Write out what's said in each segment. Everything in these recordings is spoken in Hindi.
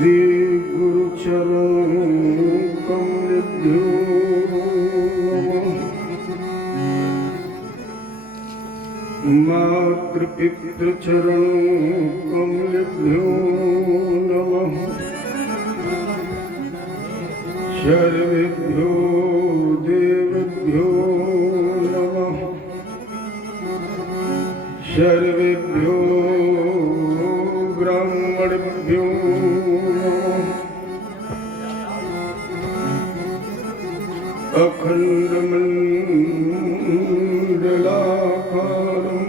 श्री गुरु चरण कमलेभ्यो मातृपितृ चरण कमलेभ्यो नमः। सर्वेभ्यो देवेभ्यो नमः। सर्वेभ्यो ब्राह्मणेभ्यो अखण्डमण्डलाकारं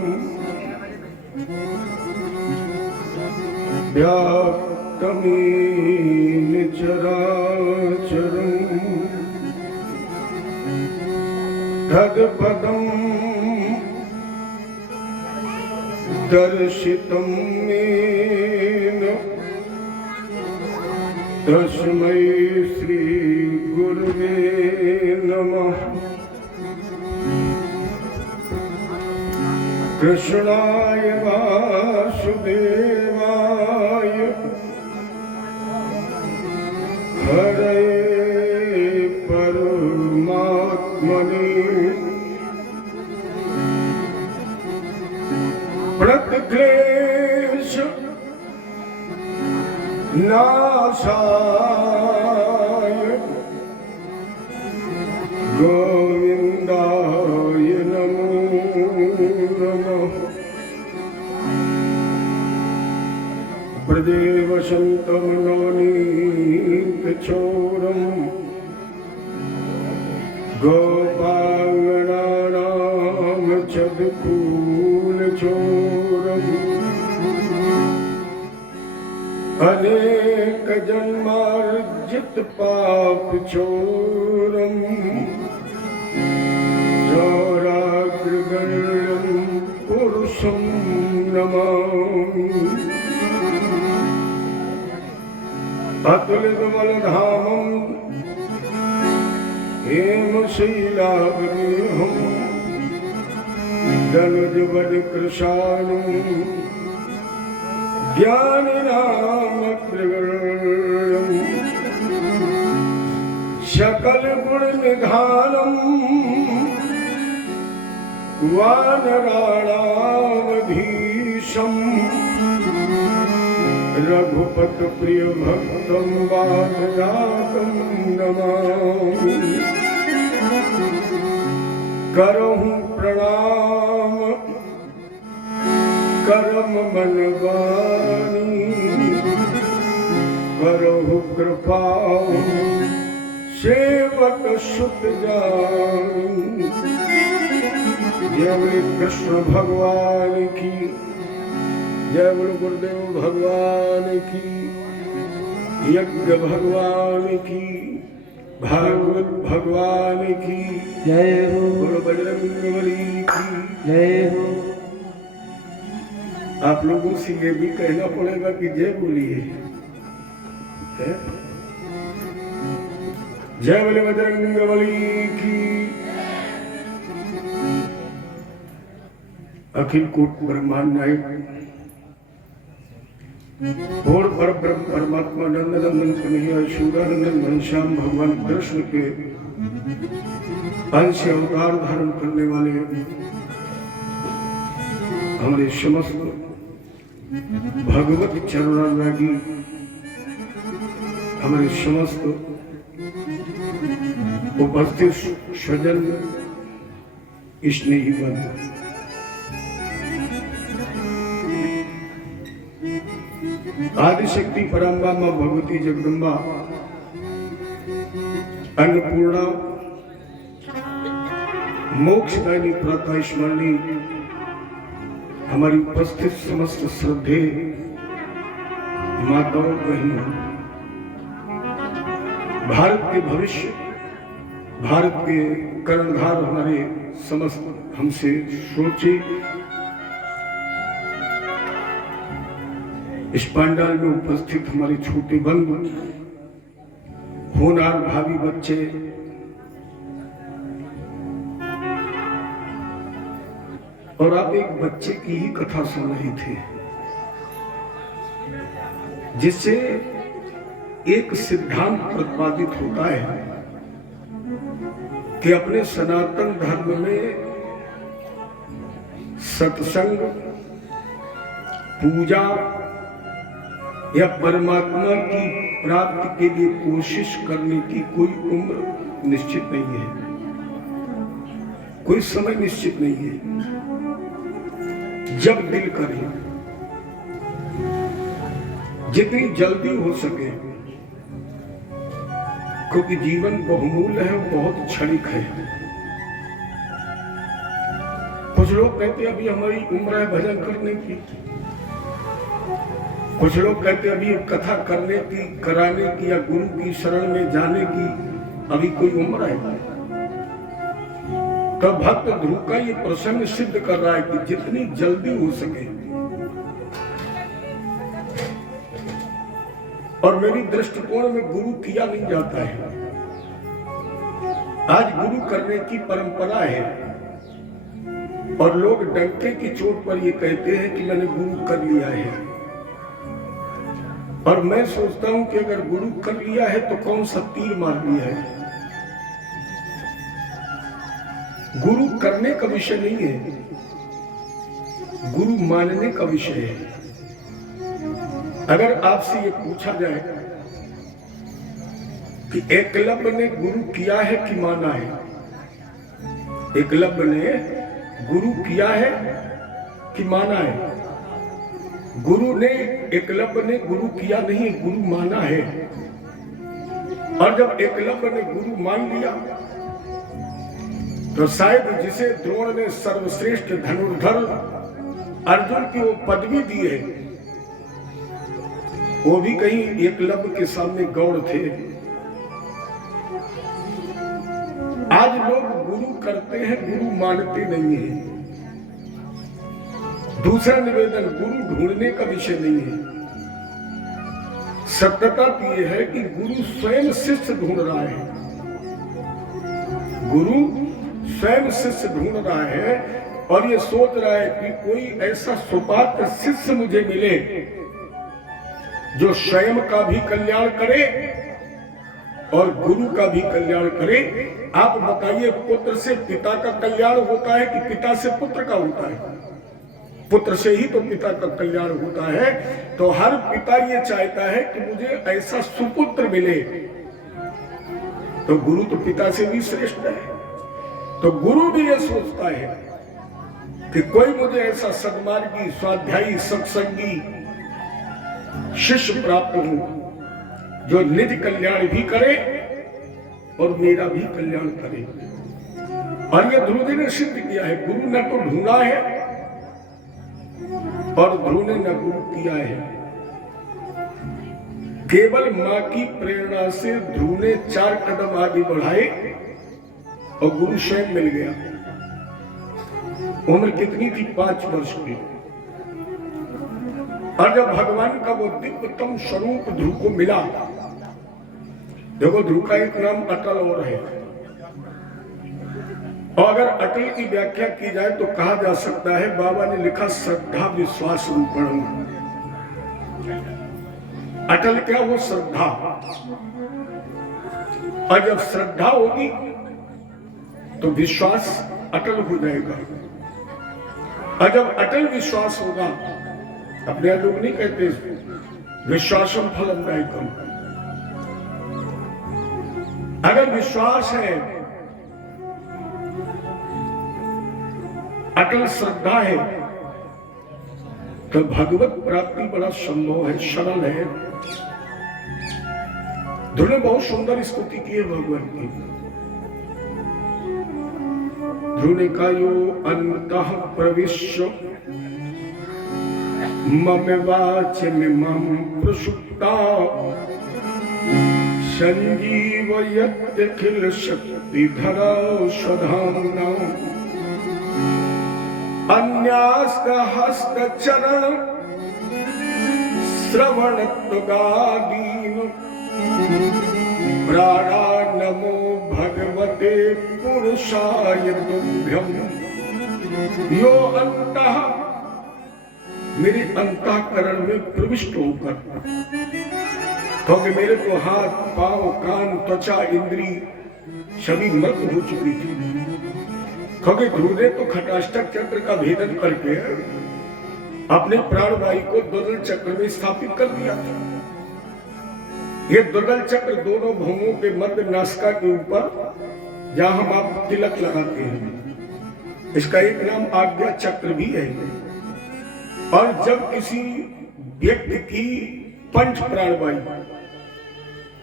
व्याप्तमेन चराचरं तत्पदं दर्शितं येन तस्मै श्री गुरुवे नमः। कृष्णाय वासुदेवाय हरे परमात्मने प्रणतक्लेश नाशाय गोविन्दाय नमो नमः। प्रदेवसन्तं नवनीतचोरं गोपाङ्गनानां चतुकूलचोरम् अनेक जन्मार्जित पाप चोरम चौराग्रगण्यं पुरुषं नमामि। अतुलितबलधामं हेमशैलाग्रेहं दनुजवनकृशानुं ज्ञानिनामग्रगण्यं सकलगुणनिधानं वानराणामधीशं रघुपतप्रियभक्तं वानरातं नमामि। करहुँ प्रणाम करम मन वाणी करहु कृपा सेवक सुत जानी। जय बोले कृष्ण भगवान की जय, बोलो गुरुदेव भगवान की, यज्ञ भगवान की, भागवत भगवान की जय हो। बोलो बजरंगबली की जय हो। आप लोगों से ये भी कहना पड़ेगा कि जय बोलिए। जय बोले बजरंगबली की। अखिल कोट ब्रह्मांड नायक और परब्रह्म परमात्मा नंद नंदन कन्हैया शूरानंदन घनश्याम भगवान कृष्ण के अंश अवतार धारण करने वाले हमारे समस्त भगवत चरणानुरागी हमारे समस्त उपस्थित स्वजन स्नेही बंधु, आदिशक्ति परम्बा मां भगवती जगदम्बा अन्नपूर्णा मोक्षदायिनी प्रातः स्मरणी हमारी उपस्थित समस्त श्रद्धे माताओं बहनों, भारत के भविष्य भारत के कर्णधार हमारे समस्त हमसे सोचे इस पंडाल में उपस्थित हमारे छोटे बंधु होनहार भावी बच्चे और आप एक बच्चे की ही कथा सुन रहे थे जिससे एक सिद्धांत प्रतिपादित होता है कि अपने सनातन धर्म में सत्संग, पूजा या परमात्मा की प्राप्ति के लिए कोशिश करने की कोई उम्र निश्चित नहीं है, कोई समय निश्चित नहीं है। जब दिल करे, जितनी जल्दी हो सके, क्योंकि जीवन बहुमूल्य है, बहुत क्षणिक है। कुछ लोग कहते हैं अभी हमारी उम्र है भजन करने की, कुछ लोग कहते हैं अभी कथा करने की, कराने की या गुरु की शरण में जाने की अभी कोई उम्र है। तो भक्त ध्रुव का ये प्रसंग सिद्ध कर रहा है कि जितनी जल्दी हो सके, और मेरी दृष्टिकोण में गुरु किया नहीं जाता है। आज गुरु करने की परंपरा है और लोग डंके की चोट पर ये कहते हैं कि मैंने गुरु कर लिया है। और मैं सोचता हूं कि अगर गुरु कर लिया है तो कौन सा तीर मार लिया है। गुरु करने का विषय नहीं है, गुरु मानने का विषय है। अगर आपसे ये पूछा जाए कि एकलव्य ने गुरु किया है कि माना है, एकलव्य ने गुरु किया है कि माना है? गुरु ने, एकलव्य ने गुरु किया नहीं, गुरु माना है। और जब एकलव्य ने गुरु मान लिया तो शायद जिसे द्रोण ने सर्वश्रेष्ठ धनुर्धर अर्जुन की वो पदवी दी है, वो भी कहीं एकलव्य के सामने गौण थे। आज लोग गुरु करते हैं, गुरु मानते नहीं है। दूसरा निवेदन, गुरु ढूंढने का विषय नहीं है। सत्यता यह है कि गुरु स्वयं शिष्य ढूंढ रहा है। गुरु स्वयं शिष्य ढूंढ रहा है और ये सोच रहा है कि कोई ऐसा सुपात्र शिष्य मुझे मिले जो स्वयं का भी कल्याण करे और गुरु का भी कल्याण करे। आप बताइए, पुत्र से पिता का कल्याण होता है कि पिता से पुत्र का होता है? पुत्र से ही तो पिता का कल्याण होता है। तो हर पिता ये चाहता है कि मुझे ऐसा सुपुत्र मिले। तो गुरु तो पिता से भी श्रेष्ठ है। तो गुरु भी ये सोचता है कि कोई मुझे ऐसा सद्मार्गी, स्वाध्यायी, सत्संगी शिष्य प्राप्त हो जो निज कल्याण भी करे और मेरा भी कल्याण करे। और ये ध्रुव जी ने सिद्ध किया है। गुरु ने तो ढूंढा है और ध्रुव ने न गुरु किया है। केवल मां की प्रेरणा से ध्रुव ने 4 कदम आगे बढ़ाए और गुरु स्वयं मिल गया। उम्र कितनी थी? 5 वर्ष की। और जब भगवान का वो दिव्यतम स्वरूप ध्रुव को मिला, देखो ध्रुव का एक नाम अटल और है। और अगर अटल की व्याख्या की जाए तो कहा जा सकता है, बाबा ने लिखा श्रद्धा विश्वास रूपण। अटल क्या? वो श्रद्धा। और जब श्रद्धा होगी तो विश्वास अटल हो जाएगा। और जब अटल विश्वास होगा, अपने लोग नहीं कहते विश्वासम फलम दायकम। अगर विश्वास है, अटल श्रद्धा है, तो भगवत प्राप्ति बड़ा संभव है, सरल है। ध्रुव ने बहुत सुंदर स्तुति की है भगवान की। ध्रुव ने कहा, यो अंतः प्रविश्य मम वाचमिमं प्रसुप्ता संजीवयत्यखिल शक्तिधरा स्वधाम्ना अन्यास्त हस्त चरण श्रवणत्वगादीन प्राणा नमो भगवते पुरुषाय तुभ्यं। यो अंतः, मेरे अंतःकरण में प्रविष्ट होकर क्योंकि मेरे तो हाथ पांव कान त्वचा इंद्री सभी मृत हो चुकी थी। क्योंकि ध्रुव ने तो खटाष्टक चक्र का भेदन करके अपने प्राणवायु को दुर्गल चक्र में स्थापित कर दिया था। ये दुर्गल चक्र दोनों भौमों के मध्य नासिका के ऊपर जहां हम आप तिलक लगाते हैं, इसका एक नाम आज्ञा चक्र भी है। और जब किसी व्यक्ति की पंच प्राणवायु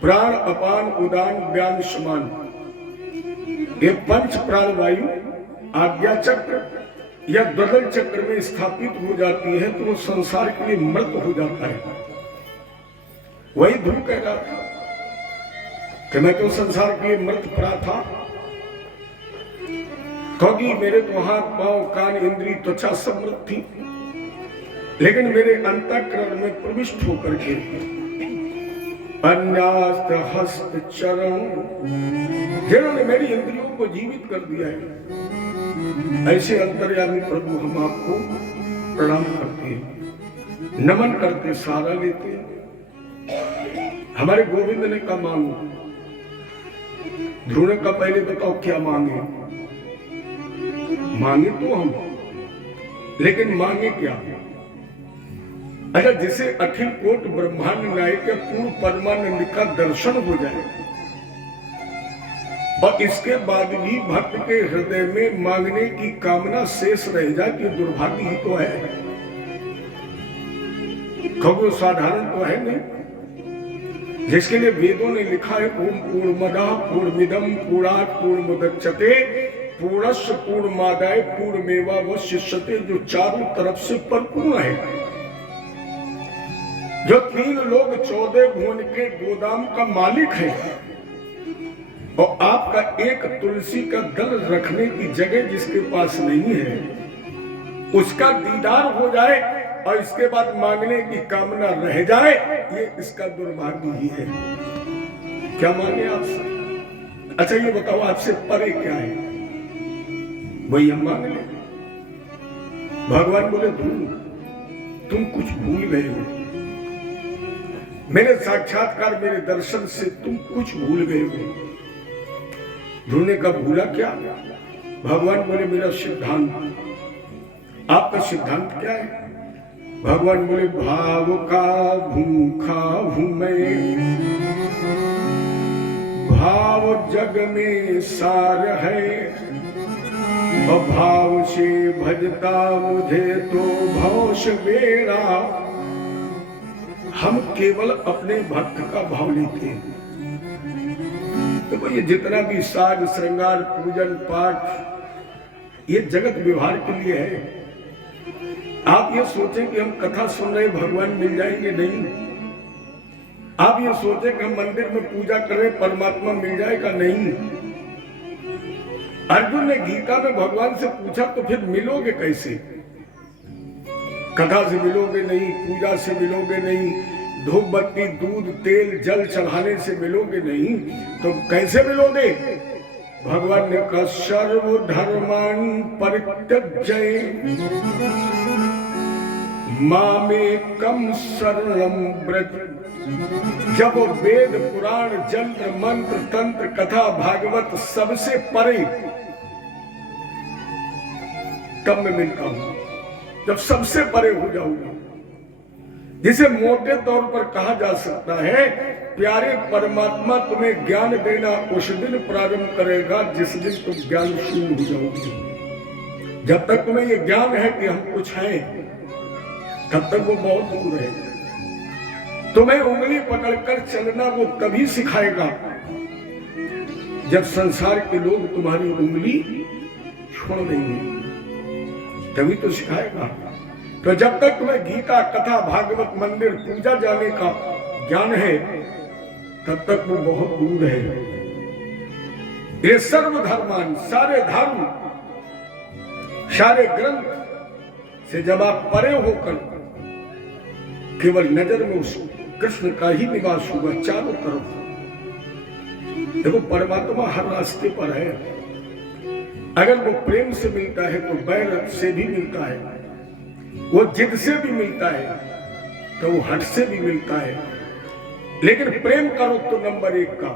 प्राण अपान उदान व्यान समान, ये पंच प्राणवायु आज्ञा चक्र या दुर्गल चक्र में स्थापित हो जाती है तो वो संसार के लिए मृत हो जाता है। वही ध्रुव कह रहा था कि मैं तो संसार के लिए मृत पड़ा था, क्योंकि मेरे तो हाथ पांव कान इंद्री त्वचा सब मृत थी, लेकिन मेरे अंतःकरण में प्रविष्ट होकर के अन्यास्त हस्त चरण जिन्होंने मेरी इंद्रियों को जीवित कर दिया है, ऐसे अंतर्यामी प्रभु हम आपको प्रणाम करते हैं, नमन करते, सहारा लेते हैं। हमारे गोविंद ने कहा मांगो। ध्रुव ने कहा पहले बताओ क्या मांगे। मांगे तो हम, लेकिन मांगे क्या? अच्छा, जिसे अखिल कोट ब्रह्मांड नायक के पूर्ण परमानंद का दर्शन हो जाए और इसके बाद भी भक्त के हृदय में मांगने की कामना शेष रह जाए कि दुर्भाग्य ही तो है, क्योंकि साधारण तो है नहीं। जिसके लिए वेदों ने लिखा है ओम पूर्णमदः पूर्णमिदं पूर्णात् पूर्णमुदच्यते पूर्णस्य पूर्णमादाय पूर्णमेवावशिष्यते, जो चारों तरफ से परिपूर्ण है, जो 3 लोग 14 भुवन के गोदाम का मालिक है, और आपका एक तुलसी का दल रखने की जगह जिसके पास नहीं है, उसका दीदार हो जाए और इसके बाद मांगने की कामना रह जाए, ये इसका दुर्भाग्य ही है। क्या मांगे आपसे? अच्छा ये बताओ आपसे परे क्या है, वही हम मांग ले। भगवान बोले तुम कुछ भूल गए हो, मेरे साक्षात्कार मेरे दर्शन से तुम कुछ भूल गए हो। ध्रुव ने कहा भूला क्या? भगवान बोले मेरा सिद्धांत। आपका सिद्धांत क्या है? भगवान बोले भाव का भूखा हूं मैं, भाव जग में सार है, और भाव से भजता मुझे तो भौश बेड़ा। हम केवल अपने भक्त का भाव लेते हैं। तो ये जितना भी साज श्रृंगार पूजन पाठ ये जगत व्यवहार के लिए है। आप ये सोचें कि हम कथा सुन रहे भगवान मिल जाएंगे, नहीं। आप ये सोचें कि हम मंदिर में पूजा कर रहे परमात्मा मिल जाएगा, नहीं। अर्जुन ने गीता में भगवान से पूछा तो फिर मिलोगे कैसे? कथा से मिलोगे नहीं, पूजा से मिलोगे नहीं, धूप बत्ती दूध तेल जल चढ़ाने से मिलोगे नहीं, तो कैसे मिलोगे? भगवान ने कहा सर्व धर्मान् परित्यज्य मामेकं शरणं व्रज। जब वो वेद पुराण जंत्र मंत्र तंत्र कथा भागवत सबसे परे, तब मैं मिलता हूं, जब सबसे परे हो जाऊंगा। जिसे मोटे तौर पर कहा जा सकता है प्यारे परमात्मा तुम्हें ज्ञान देना उस दिन प्रारंभ करेगा जिस दिन तुम ज्ञान शून्य हो जाओगे। जब तक तुम्हें ये ज्ञान है कि हम कुछ हैं, तब तक वो बहुत दूर है। तुम्हें उंगली पकड़कर चलना वो तभी सिखाएगा जब संसार के लोग तुम्हारी उंगली छोड़ देंगे, तभी तो सिखाएगा। तो जब तक तुम्हें गीता कथा भागवत मंदिर पूजा जाने का ज्ञान है, तब तक वो बहुत दूर है। ये सर्व धर्मान, सारे धर्म सारे ग्रंथ से जब आप परे होकर केवल नजर में उस कृष्ण का ही निवास होगा चारों तरफ। देखो परमात्मा हर रास्ते पर है। अगर वो प्रेम से मिलता है तो बैर से भी मिलता है, वो जिद से भी मिलता है तो वो हट से भी मिलता है, लेकिन प्रेम करो तो नंबर 1 का,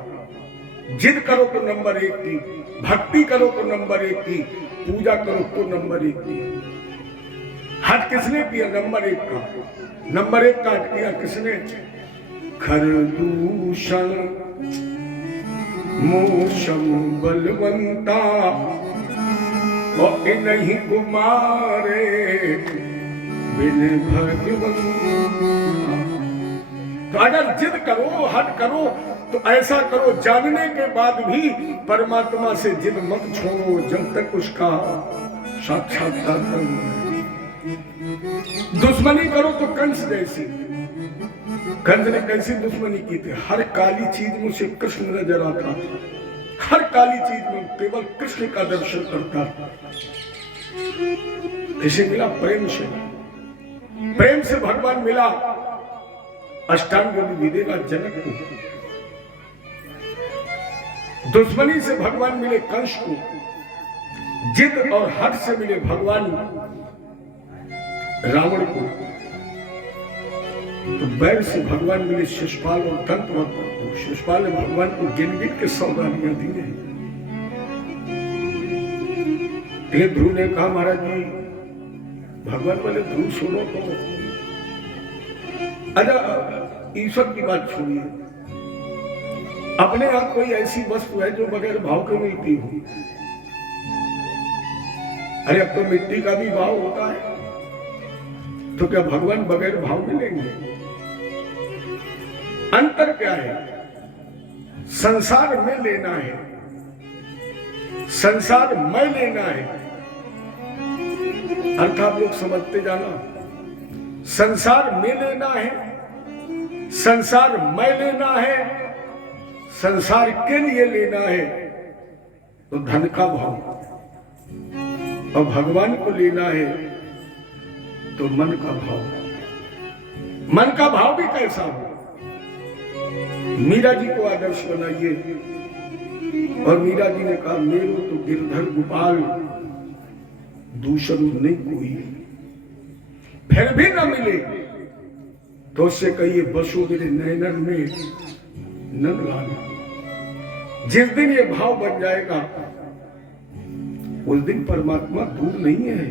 जिद करो तो नंबर 1 की, भक्ति करो तो नंबर 1 की, पूजा करो तो नंबर 1 की। हट किसने किया? नंबर 1 का। नंबर 1 का हट किया किसने? खरदूषण मोशम बलवंता और इन्हीं कुमारे बिन भगवंता। तो अगर जिद करो, हट करो, तो ऐसा करो, जानने के बाद भी परमात्मा से जिद मत छोड़ो जब तक उसका साक्षात्कार न हो। दुश्मनी करो तो कंस जैसी। कंस ने कैसी दुश्मनी की थी? हर काली चीज में उसे कृष्ण नजर आता था, हर काली चीज में केवल कृष्ण का दर्शन करता था। इसे मिला प्रेम से, प्रेम से भगवान मिला अष्टांग योगी विद्या जनक को, दुश्मनी से भगवान मिले कंस को, जिद और हट से मिले भगवान रावण को, तो बैर से भगवान मिले शिशुपाल और दंतवक्र को। शिशुपाल ने भगवान को गिन गिन के सौगानियां दी है। ध्रुव ने कहा महाराज जी, भगवान बोले ध्रुव सुनो तो, अच्छा ईश्वर की बात छोड़िए, अपने आप कोई ऐसी वस्तु है जो बगैर भाव के मिलती हो? अरे अब तो मिट्टी का भी भाव होता है, तो क्या भगवान बगैर भाव मिलेंगे? अंतर क्या है? संसार में लेना है, संसार में लेना है। अर्थ आप लोग समझते जाना, संसार में लेना है, संसार में लेना है, संसार के लिए लेना है तो धन का भाव, और भगवान को लेना है तो मन का भाव। मन का भाव भी कैसा हो? मीरा जी को आदर्श बनाइए, और मीरा जी ने कहा मेरो तो गिरधर गोपाल दूसरा नहीं कोई, फिर भी न मिले तो उससे कहिए बसो मेरे नैनन में नन लाना। जिस दिन ये भाव बन जाएगा उस दिन परमात्मा दूर नहीं है।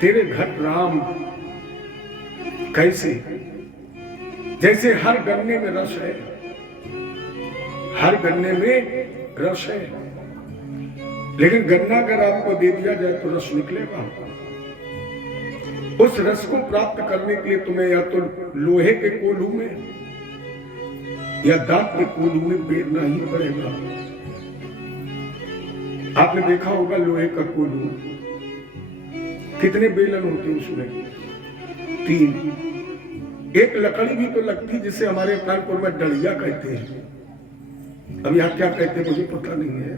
तेरे घट राम कैसे? जैसे हर गन्ने में रस है, हर गन्ने में रस है, लेकिन गन्ना अगर आपको दे दिया जाए तो रस निकलेगा। उस रस को प्राप्त करने के लिए तुम्हें या तो लोहे के कोल्हू में या दांत के कोल्हू में पेरना ही पड़ेगा। आपने देखा होगा लोहे का कोल्हू, कितने बेलन होते उसमें? 3। एक लकड़ी भी तो लगती जिसे हमारे कानपुर में डलिया कहते हैं, अब यहाँ क्या कहते हैं मुझे पता नहीं है,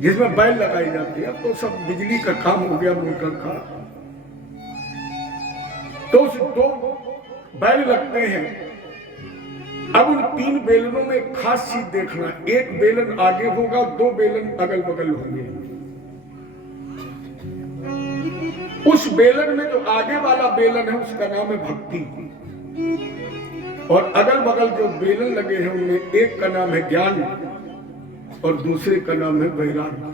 जिसमें बैल लगाई जाती है। अब तो सब बिजली का काम हो गया, मोटर का। तो उस 2 बैल लगते हैं। अब उन 3 बेलनों में खास चीज देखना, एक बेलन आगे होगा, 2 बेलन अगल बगल होंगे। उस बेलन में जो आगे वाला बेलन है उसका नाम है भक्ति, और अगल बगल जो बेलन लगे हैं उनमें एक का नाम है ज्ञान और दूसरे का नाम है वैराग्य।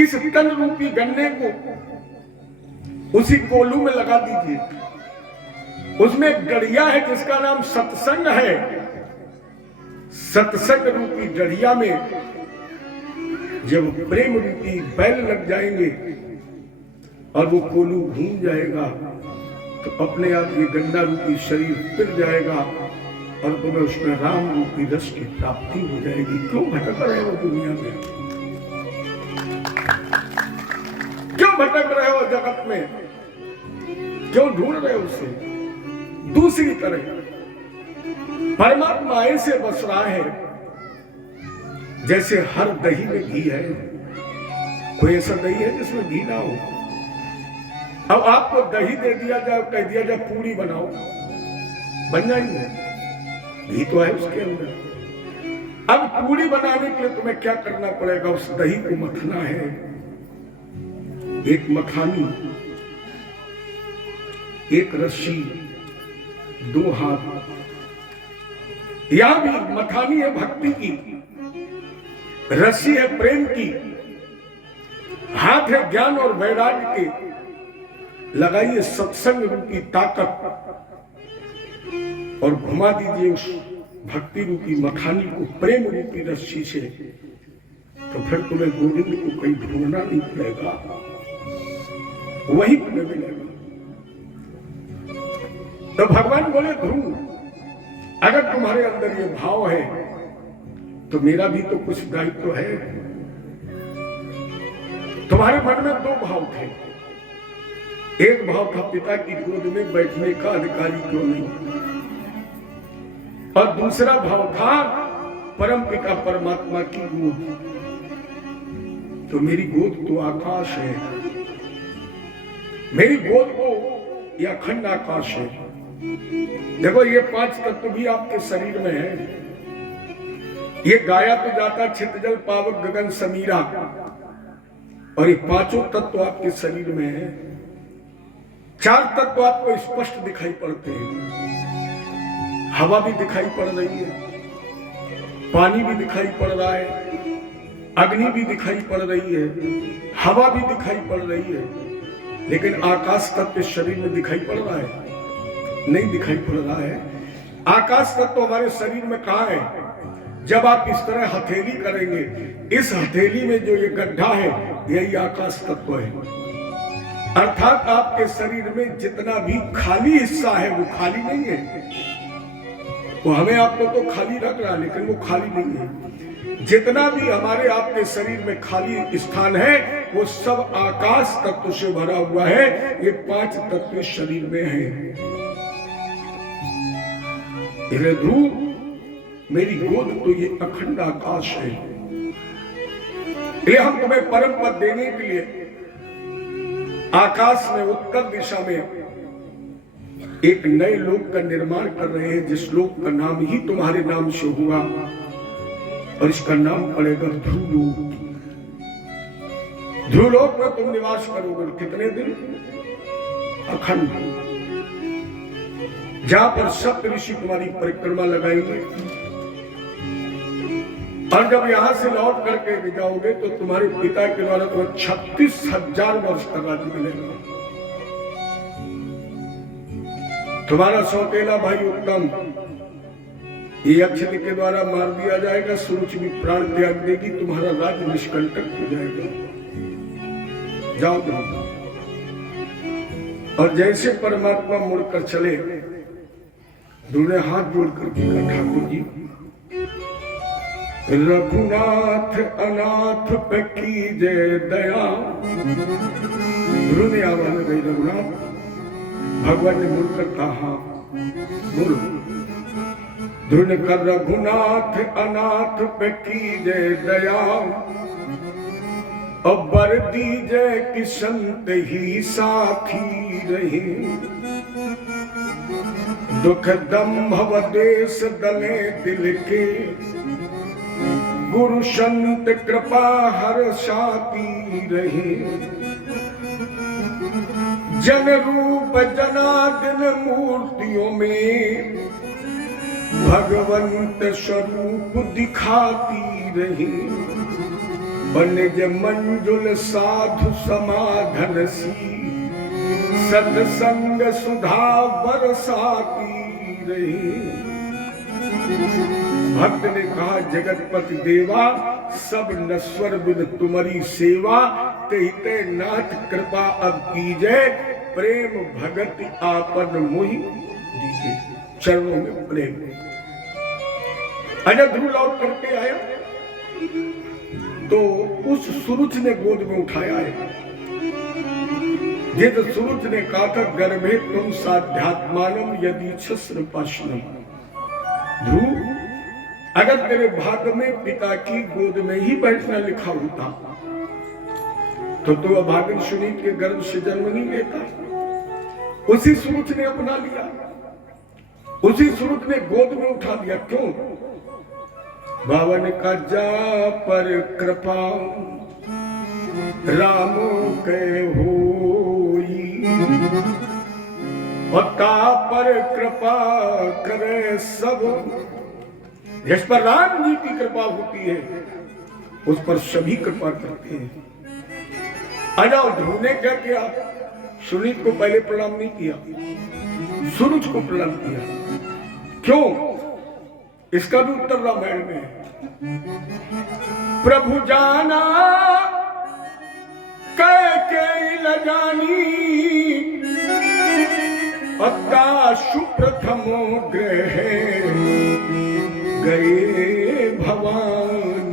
इस तन रूपी गन्ने को उसी कोल्हू में लगा दीजिए। उसमें एक गड़िया है जिसका नाम सत्संग है। सत्संग रूपी गड़िया में जब प्रेम रूपी बैल लग जाएंगे और वो कोल्हू घूम जाएगा तो अपने आप ये गन्ना रूपी शरीर फिर जाएगा और तुम्हें उसमें राम रूपी रस की प्राप्ति हो जाएगी। क्यों भटक रहे हो दुनिया में? क्यों भटक रहे हो जगत में? क्यों ढूंढ रहे हो उसे? दूसरी तरह परमात्मा ऐसे बस रहा है जैसे हर दही में घी है। कोई ऐसा दही है जिसमें घी ना हो? अब आपको दही दे दिया जाए, कह दिया जाए पूरी बनाओ, बन जाएंगे? घी तो है उसके अंदर। अब पूरी बनाने के लिए तुम्हें क्या करना पड़ेगा? उस दही को मथना है। एक मखानी, एक रस्सी, दो हाथ, यहां भी मथानी है भक्ति की, रस्सी है प्रेम की, हाथ है ज्ञान और वैराग्य के। लगाइए सत्संग रूपी ताकत और घुमा दीजिए उस भक्ति रूपी मखानी को प्रेम रूपी रस्सी से, तो फिर तुम्हें गोविंद को कहीं ढूंढना नहीं पड़ेगा, वही तुम्हें मिलेगा। तो भगवान बोले ध्रुव, अगर तुम्हारे अंदर ये भाव है तो मेरा भी तो कुछ दायित्व है। तुम्हारे मन में दो भाव थे, एक भाव था पिता की गोद में बैठने का अधिकारी क्यों नहीं, और दूसरा भाव था परम पिता परमात्मा की गोद। तो मेरी गोद तो आकाश है, मेरी गोद को यह अखंड आकाश है। देखो ये 5 तत्व भी आपके शरीर में है। ये गाया तो जाता छितजल पावक गगन समीरा, और ये 5 तत्व आपके शरीर में है। 4 तत्व आपको स्पष्ट दिखाई पड़ते हैं। हवा भी दिखाई पड़ रही है, पानी भी दिखाई पड़ रहा है, अग्नि भी दिखाई पड़ रही है, हवा भी दिखाई पड़ रही है, लेकिन आकाश तत्व शरीर में दिखाई पड़ रहा है? नहीं दिखाई पड़ रहा है। आकाश तत्व हमारे शरीर में कहां है? जब आप इस तरह हथेली करेंगे, इस हथेली में जो ये गड्ढा है, यही आकाश तत्व है। अर्थात आपके शरीर में जितना भी खाली हिस्सा है वो खाली नहीं है। वो हमें आपको तो खाली रख रहा है, लेकिन वो खाली नहीं है। जितना भी हमारे आपके शरीर में खाली स्थान है, वो सब आकाश तत्व से भरा हुआ है। ये 5 तत्व शरीर में है। ध्रुव, मेरी गोद तो ये अखंड आकाश है। ये हम तुम्हें परम पद देने के लिए आकाश में उत्तर दिशा में एक नए लोक का निर्माण कर रहे हैं, जिस लोक का नाम ही तुम्हारे नाम से हुआ, और इसका नाम पड़ेगा ध्रुवलोक। ध्रुवलोक में तुम निवास करोगे कितने दिन? अखंड, जहां पर सप्त ऋषि तुम्हारी परिक्रमा लगाएंगे, और जब यहां से लौट करके जाओगे तो तुम्हारे पिता के द्वारा तुम्हें 36,000 वर्ष का राज्य मिलेगा। तुम्हारा सौतेला भाई उत्तम ये अक्षय के द्वारा मार दिया जाएगा, सुरुचि भी प्राण त्याग देगी, तुम्हारा राज्य निष्कंटक हो जाएगा। जाओ जाओ। और जैसे परमात्मा मुड़कर चले, दोनों हाथ जोड़कर कहा, ठाकुर जी रघुनाथ अनाथ पे कीजे दया। ध्रुव ने आवाज लगाई, रघुनाथ। भगवान ने मुड़कर कहा, बोलो। ध्रुव ने कहा, रघुनाथ अनाथ पे कीजे दया, अब बर दीजे कि संत ही साथी रहे। दुख दम्भ देश दले दिल के, गुरु संत कृपा हर साथी रहे। जन रूप जनार्दन मूर्तियों में, भगवंत स्वरूप दिखाती रही। बनज मंजुल साधु समाधन सी, सत्संग सुधा बरसाती रही। भक्त ने कहा, जगतपति देवा, सब नश्वर बिन तुम्हारी सेवा। ते नाथ कृपा अब कीजे, प्रेम भगत आपन मोहि दीजिए। चरणों में प्रेम। अजय ध्रुव लौट करके आया तो उस सुरुच ने गोद में उठाया है। जिस सुरुच ने कहा था, गर्भे तुम साध्यात्मानम यदि छस्र पाशनम। ध्रुव, अगर तेरे भाग्य में पिता की गोद में ही बैठना लिखा होता तो तू अभागन सुनीत के गर्भ से जन्म नहीं लेता। उसी सुरुच ने अपना लिया, उसी सुरुच ने गोद में उठा लिया। क्यों? बावन का जा पर कृपा राम के होई, ता पर कृपा करे सब, जिस पर राम जी की कृपा होती है उस पर सभी कृपा करते हैं। अजाओ ध्रुव ने क्या किया? सुनीत को पहले प्रणाम नहीं किया, सूरज को प्रणाम किया। क्यों? इसका भी उत्तर रामायण में है। प्रभु जाना कैकेयी न जानी, अत्ता सुप्रथमो गृह गए भवान।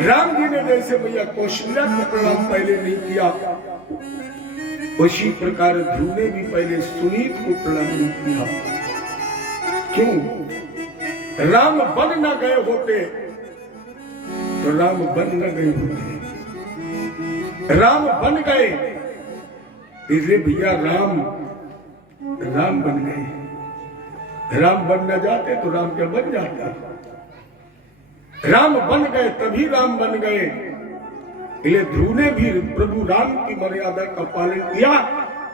राम जी ने जैसे भैया कौशल्या को प्रणाम पहले नहीं किया, उसी प्रकार ध्रुव ने भी पहले सुनीत को प्रणाम नहीं किया। क्यों? राम बन न गए होते तो राम बन न गए होते, राम बन गए इसलिए भैया राम बन गए। राम बन न जाते तो राम क्या बन जाता? राम बन गए तभी राम बन गए। इसलिए ध्रुव ने भी प्रभु राम की मर्यादा का पालन किया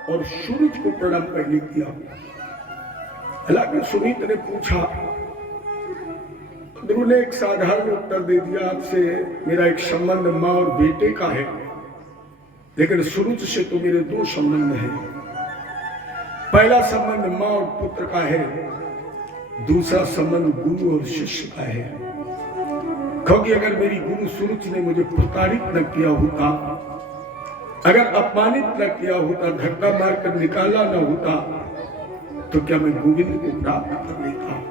और सूरज को प्रणाम पहले किया। हालांकि सुनीत ने पूछा, ध्रुव ने एक साधारण उत्तर दे दिया, आपसे मेरा एक संबंध माँ और बेटे का है, लेकिन सूरज से तो मेरे दो संबंध हैं। पहला संबंध माँ और पुत्र का है, दूसरा संबंध गुरु और शिष्य का है। क्योंकि अगर मेरी गुरु सूरज ने मुझे प्रताड़ित न किया होता, अगर अपमानित न किया होता, धक्का मारकर निकाला न होता, तो क्या मैं गोविंद को प्राप्त कर लेता?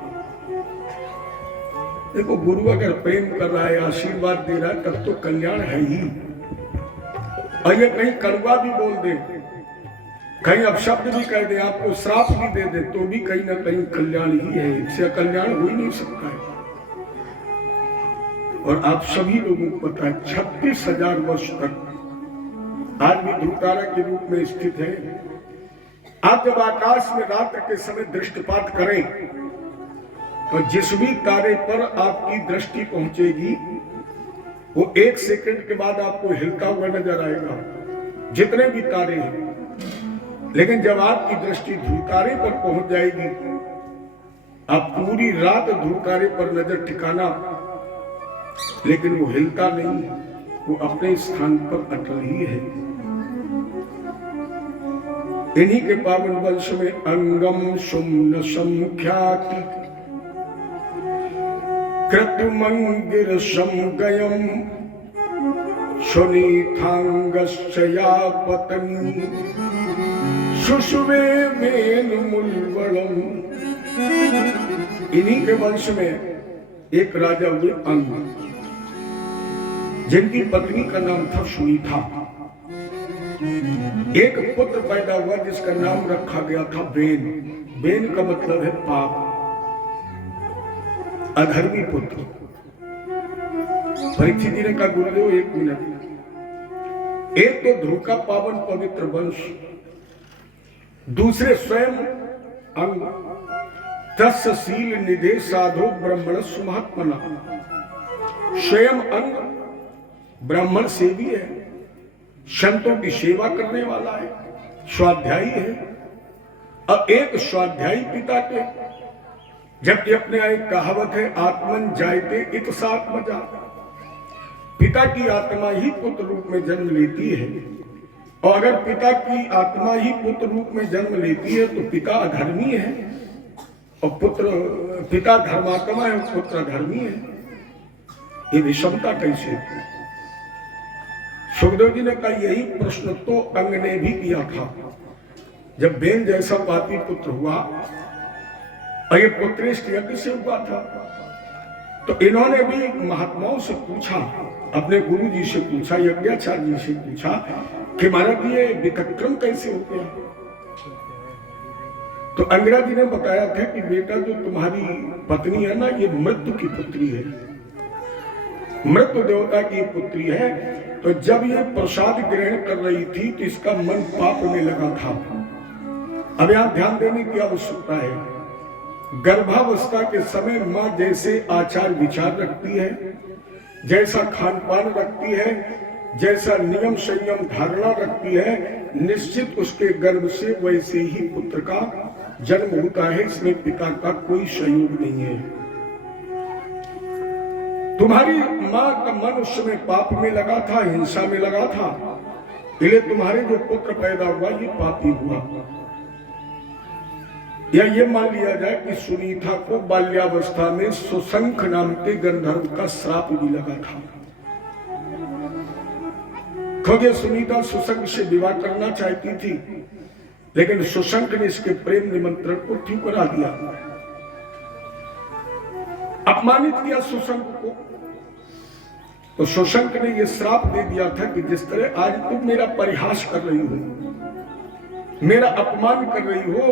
देखो, गुरु अगर प्रेम कर रहा है, आशीर्वाद दे रहा है, तब तो कल्याण है ही। और ये कहीं कड़वा भी बोल दे, कहीं अपशब्द भी कह दे, आपको श्राप भी दे दे, तो भी कहीं ना कहीं कल्याण ही है। इससे कल्याण हो ही नहीं सकता है। और आप सभी लोगों को पता है 36,000 वर्ष तक आज भी ध्रुवतारा के रूप में स्थित है। आप जब आकाश में रात के समय दृष्टिपात करें तो जिस भी तारे पर आपकी दृष्टि पहुंचेगी वो 1 सेकंड के बाद आपको हिलता हुआ नजर आएगा, जितने भी तारे हैं। लेकिन जब आपकी दृष्टि ध्रुवतारे पर पहुंच जाएगी, आप पूरी रात ध्रुवतारे पर नजर ठिकाना, लेकिन वो हिलता नहीं, वो अपने स्थान पर अटल ही है। इन्हीं के पावन वंश में अंगम सुम्न संख्याति क्रतुमंगिर समगयम सुनीथांगस्या पतनी सुषुवे मेन मुलवलम। इन्हीं के वंश में एक राजा हुए अंग, जिनकी पत्नी का नाम था सुनीथा। एक पुत्र पैदा हुआ जिसका नाम रखा गया था बेन। बेन का मतलब है पाप, अधर्मी पुत्र। परीक्षित जी ने कहा, गुरुदेव 1 मिनट, एक तो ध्रुव का पावन पवित्र वंश, दूसरे स्वयं अंग तस्शील निधे साधो ब्राह्मण सुमहात्मना। स्वयं अंग ब्राह्मण सेवी है, संतों की सेवा करने वाला है, स्वाध्यायी है। अब एक स्वाध्यायी पिता के, जबकि अपने एक कहावत है, आत्मन जायते इत सात्मजा, पिता की आत्मा ही पुत्र रूप में जन्म लेती है। और अगर पिता की आत्मा ही पुत्र रूप में जन्म लेती है तो पिता अधर्मी है, और पिता धर्मात्मा है, पुत्र अधर्मी है। ये विषमता कैसे? सुखदेव जी ने कहा, यही प्रश्न तो अंग ने भी किया था जब बेन जैसा पापी पुत्र हुआ, और ये पुत्रेष्ट यज्ञ से हुआ था। तो इन्होंने भी महात्माओं से पूछा, अपने गुरु जी से पूछा, यज्ञाचार्य जी से पूछा कि महाराज ये विक्रम कैसे हो गया? तो अंगिरा जी ने बताया था कि बेटा, जो तुम्हारी पत्नी है ना, ये मृत्यु की पुत्री है, मृत्यु देवता की पुत्री है। तो जब ये प्रसाद ग्रहण कर रही थी तो इसका मन पाप में लगा था। अब यहां ध्यान देने की आवश्यकता है। गर्भावस्था के समय माँ जैसे आचार विचार रखती है, जैसा खान पान रखती है, जैसा नियम संयम धारणा रखती है, निश्चित उसके गर्भ से वैसे ही पुत्र का जन्म होता है, इसमें पिता का कोई सहयोग नहीं है। तुम्हारी मां का मन उस समय पाप में लगा था, हिंसा में लगा था, इसलिए तुम्हारे जो पुत्र पैदा हुआ ये पापी हुआ। या ये मान लिया जाए कि सुनीता को बाल्यावस्था में सुशंख नाम के गंधर्व का श्राप भी लगा था, क्योंकि सुनीता सुशंख से विवाह करना चाहती थी, लेकिन सुशंख ने इसके प्रेम निमंत्रण को ठुकरा दिया, अपमानित किया सुशंख को। तो सुशंख ने यह श्राप दे दिया था कि जिस तरह आज तुम मेरा परिहास कर रही हो, मेरा अपमान कर रही हो,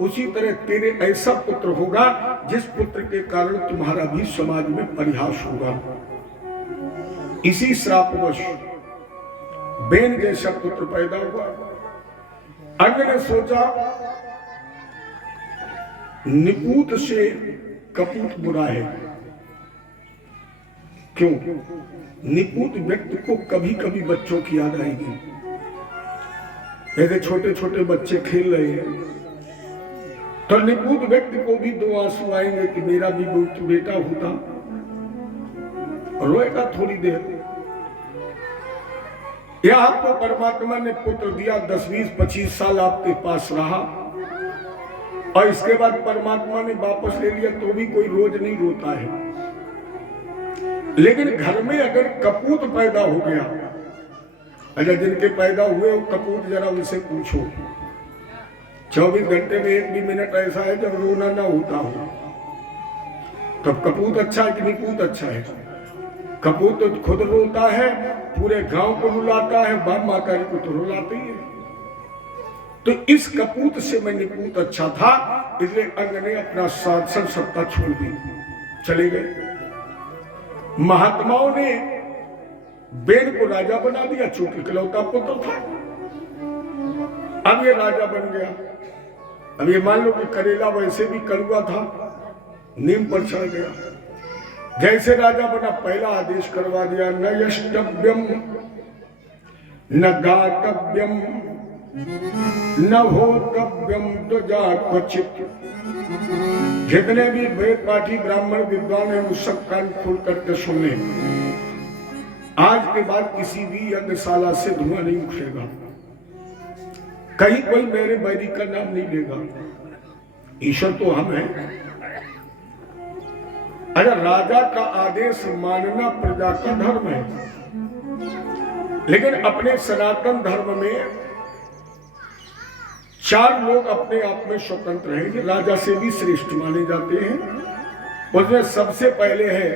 उसी तरह तेरे ऐसा पुत्र होगा जिस पुत्र के कारण तुम्हारा भी समाज में परिहास होगा। इसी श्रापवश बेन जैसा पुत्र पैदा हुआ। अन्य ने सोचा निपूत से कपूत बुरा है। क्यों? निपूत व्यक्ति को कभी कभी बच्चों की याद आएगी। ऐसे छोटे छोटे बच्चे खेल रहे हैं तो निपूत व्यक्ति को भी दो आंसू आएंगे कि मेरा भी बेटा होता, रोएगा थोड़ी देर। या आपको परमात्मा ने पुत्र दिया, 10, 20, 25 साल आपके पास रहा और इसके बाद परमात्मा ने वापस ले लिया तो भी कोई रोज नहीं रोता है। लेकिन घर में अगर कपूत पैदा हो गया, अगर जिनके पैदा हुए वो कपूत, जरा उनसे पूछो 24 घंटे में एक भी मिनट ऐसा है जब रोना ना होता हो, तब कपूत अच्छा है कि निपूत अच्छा है? कपूत तो खुद रोता है, पूरे गांव को रुलाता है, बाप माता को तो रुलाती है। तो इस कपूत से मैं निपूत अच्छा था, इसलिए अंग ने अपना शासन सत्ता छोड़ दी, चले गए। महात्माओं ने बेन को राजा बना दिया, चूंकि इकलौता पुत्र था। अब ये राजा बन गया। अब ये मान लो कि करेला वैसे भी कड़वा था, नीम पर चढ़ गया। जैसे राजा बना, पहला आदेश करवा दिया, न यष्टव्यम न गातव्यम न होतव्यम ध्वजा क्वचित। जितने भी वेद पाठी ब्राह्मण विद्वान हैं, उस सब कान खोल करके सुन लें। आज के बाद किसी भी यज्ञशाला से धुआं नहीं उठेगा, कहीं कोई मेरे वैदिक का नाम नहीं लेगा। ईश्वर तो हम हैं। अगर राजा का आदेश मानना प्रजा का धर्म है, लेकिन अपने सनातन धर्म में 4 लोग अपने आप में स्वतंत्र हैं, जो राजा से भी श्रेष्ठ माने जाते हैं। उसमें सबसे पहले है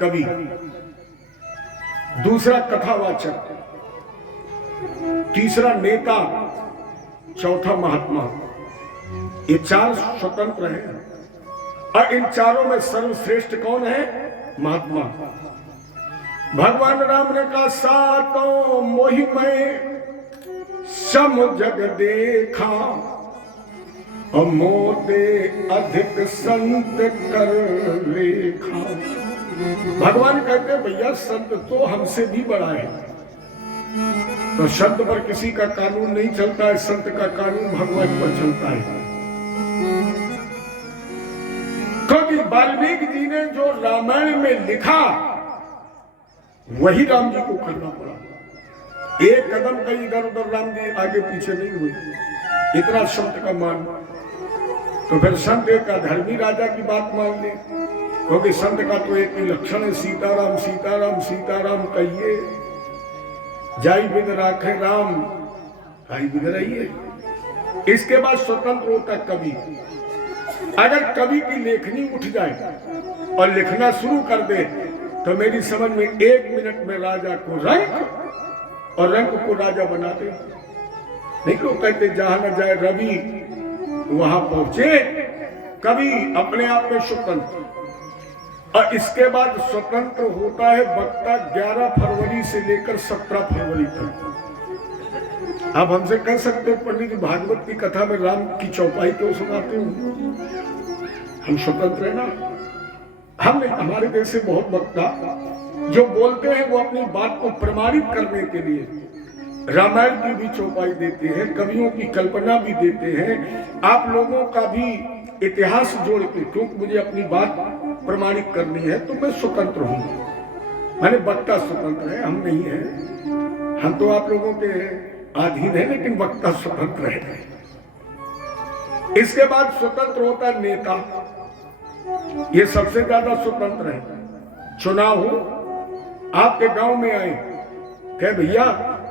कवि, दूसरा कथावाचक, तीसरा नेता, चौथा महात्मा। ये 4 स्वतंत्र हैं और इन चारों में सर्वश्रेष्ठ कौन है? महात्मा। भगवान राम ने कहा, सातों मोहि मैं सम जग देखा और मोदे अधिक संत कर लेखा। भगवान कहते भैया संत तो हमसे भी बड़ा है। तो संत पर किसी का कानून नहीं चलता है, संत का कानून भगवान पर चलता है। क्योंकि वाल्मीकि जी ने जो रामायण में लिखा वही राम जी को करना पड़ा। एक कदम कहीं इधर उधर राम जी आगे पीछे नहीं हुए। इतना संत का मान। तो फिर संत एक धर्मी राजा की बात मान ले, क्योंकि संत का तो एक ही लक्षण है, सीताराम सीताराम सीताराम कहिए, जाई बिद राखे राम आई बिद रहिए। इसके बाद स्वतंत्र होता कवि। अगर कवि की लेखनी उठ जाए और लिखना शुरू कर दे तो मेरी समझ में 1 मिनट में राजा को रंग और रंग को राजा बना दे। नहीं तो कहते जहां न जाए रवि वहां पहुंचे। कवि अपने आप में स्वतंत्र। और इसके बाद स्वतंत्र होता है वक्ता 11 फरवरी से लेकर 17 फरवरी तक। आप हमसे कह सकते हो पंडित जी भागवत की कथा में राम की चौपाई क्यों सुनाते हो? हम स्वतंत्र है ना। हम नहीं, हमारे देश से बहुत वक्ता जो बोलते हैं वो अपनी बात को प्रमाणित करने के लिए रामायण की भी चौपाई देते हैं, कवियों की कल्पना भी देते हैं, आप लोगों का भी इतिहास जोड़ के, क्योंकि मुझे अपनी बात प्रमाणित करनी है तो मैं स्वतंत्र हूं। मैंने वक्ता स्वतंत्र है, हम नहीं है, हम तो आप लोगों के अधीन है, लेकिन वक्ता स्वतंत्र है। इसके बाद स्वतंत्र होता है नेता, ये सबसे ज्यादा स्वतंत्र है। चुनाव हो, आपके गांव में आए, कहे भैया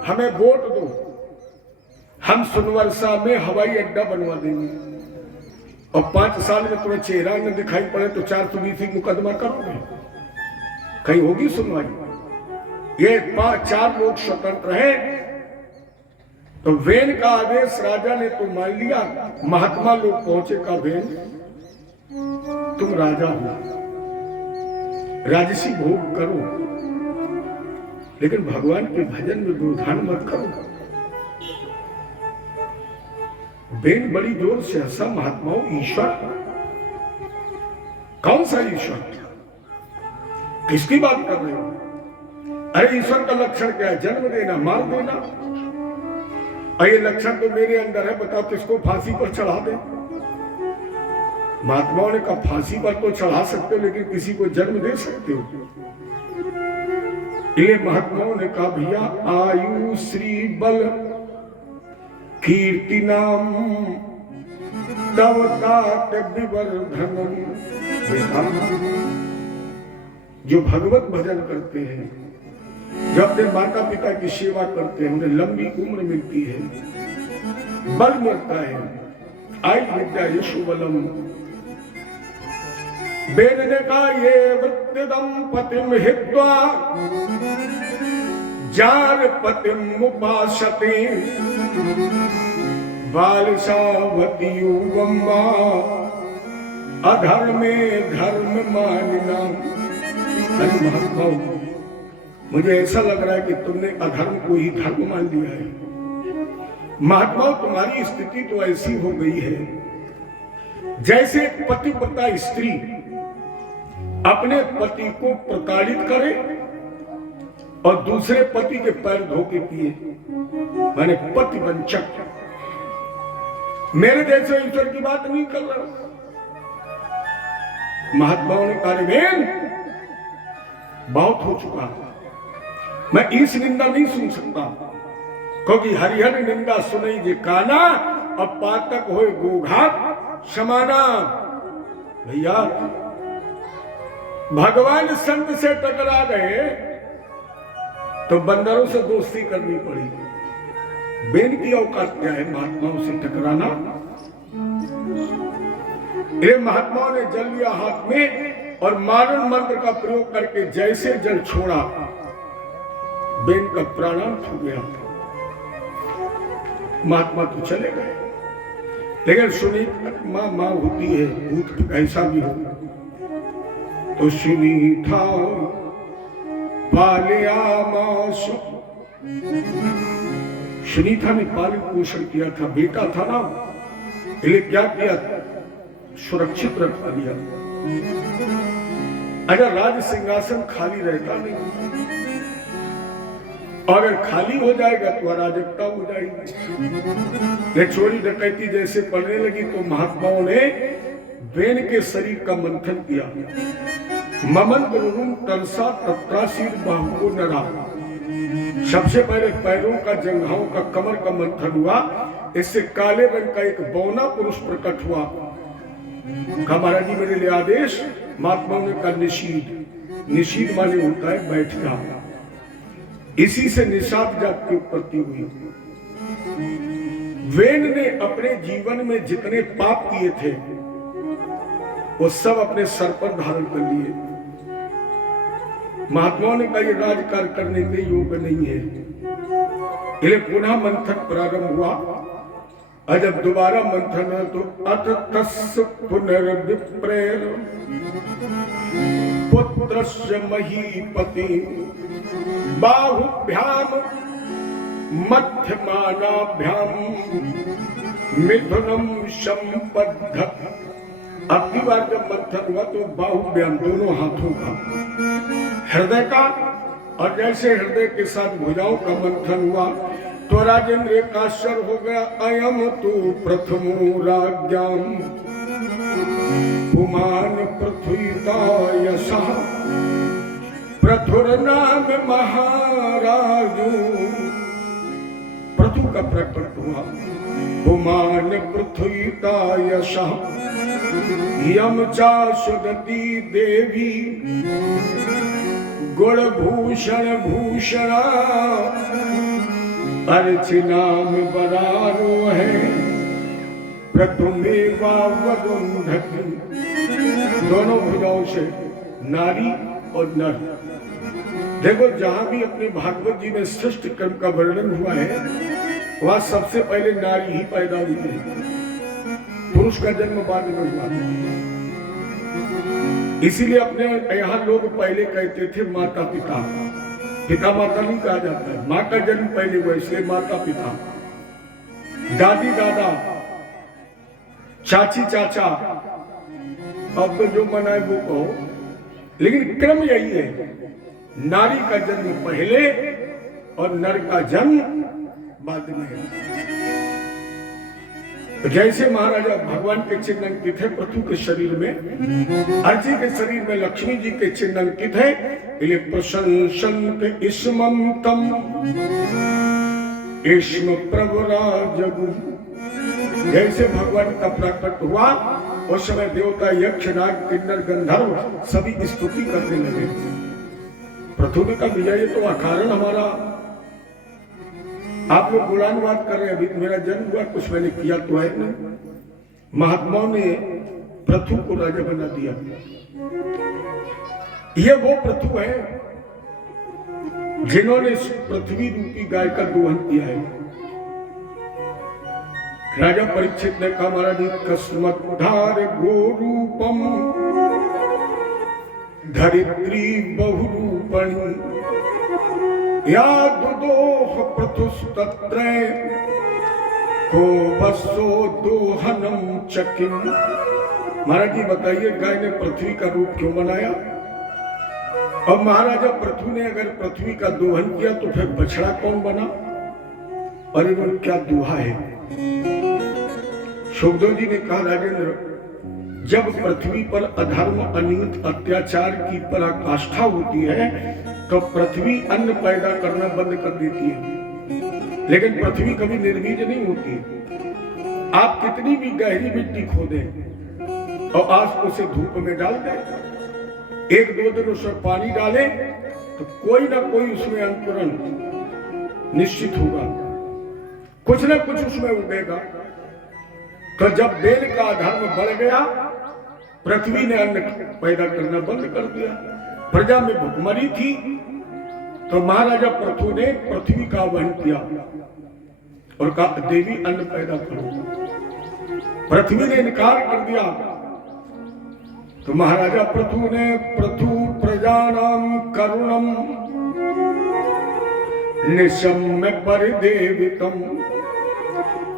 हमें वोट दो, हम सुनवर्षा में हवाई अड्डा बनवा देंगे और 5 साल में तुम्हें चेहरा न दिखाई पड़े तो 420 मुकदमा करोगे, कहीं होगी सुनवाई। ये 4 लोग स्वतंत्र हैं। तो वेन का आदेश राजा ने तो मान लिया, महात्मा लोग पहुंचे का वेन तुम राजा हो, राजसी भोग करो, लेकिन भगवान के भजन में व्यवधान मत करो। वेन बड़ी जोर से हंसा, महात्माओं ईश्वर, कौन सा ईश्वर, किसकी बात कर रहे हो? अरे ईश्वर का लक्षण क्या है? जन्म देना, मार देना। ये लक्षण तो मेरे अंदर है, बताओ किसको फांसी पर चढ़ा दे? महात्माओं ने कहा फांसी पर तो चढ़ा सकते हो, लेकिन किसी को जन्म दे सकते हो? ये महात्माओं ने कहा भैया आयु श्री बल कीर्ति नाम तवतात विवर्धनम। जो भगवत भजन करते हैं, जो अपने माता पिता की सेवा करते हैं, उन्हें लंबी उम्र मिलती है, बल मिलता है। आयु विद्या यशो बलम। वेद ने कहा ये वृत्तिदम पतिम हित्वा जार पतिम उपासते बालसावती युवम्मा अधर्मे धर्म मानिना। महात्माओं, मुझे ऐसा लग रहा है कि तुमने अधर्म को ही धर्म मान लिया है। महात्माओं, तुम्हारी स्थिति तो ऐसी हो गई है जैसे एक पतिव्रता स्त्री अपने पति को प्रताड़ित करे और दूसरे पति के पैर धो के पिए, माने पतिवंचक। मेरे जैसे ईश्वर की बात नहीं कर रहा। महात्माओं ने कहा बेन बहुत हो चुका, मैं इस निंदा नहीं सुन सकता, क्योंकि हरिहर निंदा सुनई जे काना, अब पातक होए गोघात समाना। भैया भगवान संत से टकरा गए तो बंदरों से दोस्ती करनी पड़ी। बेन की औकात क्या है महात्माओं से टकराना? ये महात्माओं ने जल लिया हाथ में और मारण मंत्र का प्रयोग करके जैसे जल छोड़ा, बेन का प्राणांत हो गया। महात्मा तो चले गए, लेकिन सुनी माँ होती है, भूत ऐसा भी हो तो सुनी था पालिया मास। सुनीता ने पालन पोषण किया था, बेटा था ना, इसलिए क्या किया, सुरक्षित रखवा दिया। अगर राज सिंहासन खाली रहता नहीं, और अगर खाली हो जाएगा तो अराजकता हो जाएगी। ये चोरी डकैती जैसे पड़ने लगी तो महात्माओं ने वेन के शरीर का मंथन किया। ममंद रुरुम तरसा तत्रासीर बाहुको नरा। सबसे पहले पैरों का, जंघाओं का, कमर का मंथन हुआ। इससे काले रंग का एक बौना पुरुष प्रकट हुआ। कहा महाराज जी मेरे लिए आदेश। महात्माओं ने कहा निषीद। निषीद माने होता है बैठना। इसी से निषाद जात की उत्पत्ति हुई। वेन ने अपने जीवन में जितने पाप किए थे वो सब अपने सर पर धारण कर लिए। महात्माओं ने कहा ये राजकार्य करने के योग नहीं है। इसलिए पुनः मंथन प्रारंभ हुआ। और जब दोबारा मंथन है तो अथ तस्य पुनर्विप्रेर पुत्रस्य महीपति बाहुभ्याम मध्यमानाभ्याम मिथुनम संपद्ध। अब की बार जब मंथन हुआ तो बाहुभ्याम दोनों हाथों का, हृदय का, और जैसे हृदय के साथ भुजाओं का मंथन हुआ तो राजेंद्र का आश्चर्य हो गया। अयम तू प्रथमो राज्ञाम पुमान पृथ्वीता यशः प्रथुर नाम महाराजू। प्रथु का प्रकट हुआ। पुमान पृथ्वीता यशः यम चाशुदती देवी गुणभूषण भूषणा अर्चनाम बरारो है प्रथुमेवा वरुंधति। दोनों भुजाओं से नारी और नर। देखो जहां भी अपने भागवत जी में सृष्टि कर्म का वर्णन हुआ है वहां सबसे पहले नारी ही पैदा हुई है, पुरुष का जन्म बाद में हुआ। इसीलिए अपने यहाँ लोग पहले कहते थे माता पिता। पिता माता नहीं कहा जाता है, माँ का जन्म पहले हुआ इसलिए माता पिता, दादी दादा, चाची चाचा, अब तो जो मना है वो कहो, लेकिन क्रम यही है, नारी का जन्म पहले और नर का जन्म बाद में है। जैसे महाराजा भगवान के चिन्ह अंकित है पृथु के शरीर में, अर्जी के शरीर में लक्ष्मी जी के चिन्ह अंकित है। प्रशंसन्त इस्मं तम इस्म प्रवराजगु। जैसे भगवान का प्रकट हुआ उस समय देवता यक्ष नाग किन्नर गंधर्व सभी स्तुति करने लगे। पृथु ने कहा भैया ये तो अकारण हमारा, आप लोग गुणानुवाद कर रहे हैं, अभी मेरा जन्म हुआ कुछ मैंने किया तो है नहीं। महात्माओं ने पृथु को राजा बना दिया। ये वो पृथु है जिन्होंने पृथ्वी रूपी गाय का दोहन किया है। राजा परीक्षित ने कहा महाराज कस्मद्धार गोरूपम धरित्री बहुरूपणी या दुदोह पृथुस्तत्र को बसो दोहनम चकिम। महाराज जी बताइए गाय ने पृथ्वी का रूप क्यों बनाया? अब महाराजा पृथु ने अगर पृथ्वी का दोहन किया तो फिर बछड़ा कौन बना? और इन्होंने क्या दुहा है? शुभदेव जी ने कहा राजेंद्र जब पृथ्वी पर अधर्म अनीत अत्याचार की पराकाष्ठा होती है तो पृथ्वी अन्न पैदा करना बंद कर देती है, लेकिन पृथ्वी कभी निर्बीज नहीं होती। आप कितनी भी गहरी मिट्टी खोदें और आज उसे धूप में डाल दें, एक दो दिन उसमें पानी डालें तो कोई ना कोई उसमें अंकुरण निश्चित होगा, कुछ ना कुछ उसमें उगेगा। तो जब बेल का अधर्म बढ़ गया पृथ्वी ने अन्न पैदा करना बंद कर दिया, प्रजा में भुखमरी थी, तो महाराजा पृथु ने पृथ्वी का वहन किया और कहा देवी अन्न पैदा करो। पृथ्वी ने इनकार कर दिया तो महाराजा पृथु ने पृथु प्रजानाम करुणम निशम्य परिदेवितम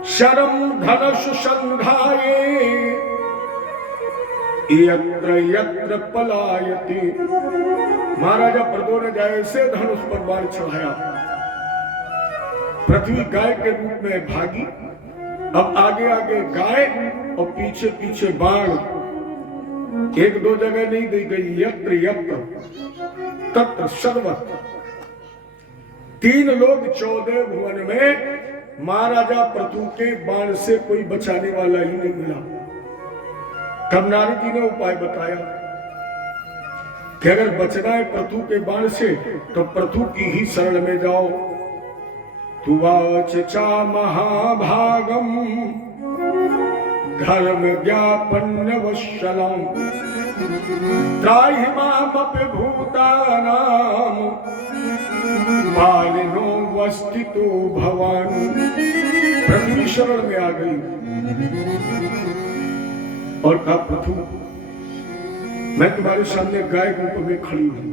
शरम धनुष संधाये यत्र यत्र पलायति। महाराजा पृथु ने जैसे धनुष पर बाण चढ़ाया पृथ्वी गाय के रूप में भागी। अब आगे आगे गाय और पीछे पीछे बाण, एक दो जगह नहीं दी गई, यत्र यत्र तत्र सर्वत्र। 3 लोग 14 भुवन में महाराजा पृथु के बाण से कोई बचाने वाला ही नहीं मिला। तब नारद जी ने उपाय बताया कि अगर बचना है पृथु के बाण से तो पृथु की ही शरण में जाओ। तुवाच चा महाभागम धर्म ज्ञापन्न वशलम त्राहि मामपि भूतानाम पालिनो वस्तितो भवान। पृथ्वी शरण में आ गई और कहा पृथु मैं तुम्हारे सामने गाय के रूप में खड़ी हूं,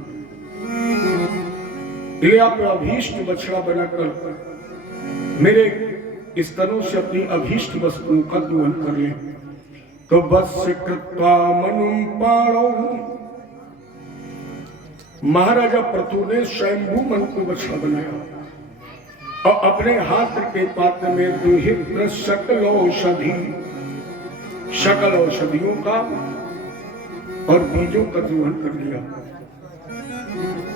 ये आप अभीष्ट बछड़ा बनाकर मेरे स्तनों से अपनी अभीष्ट वस्तुओं का दोहन कर ले। तो बस कृत्वा मनुम पाणौ, महाराजा पृथु ने स्वयंभू मन को बछड़ा बनाया और अपने हाथ के पात्र में दुहित्र सकल औषधियों का और बीजों का दोहन कर दिया।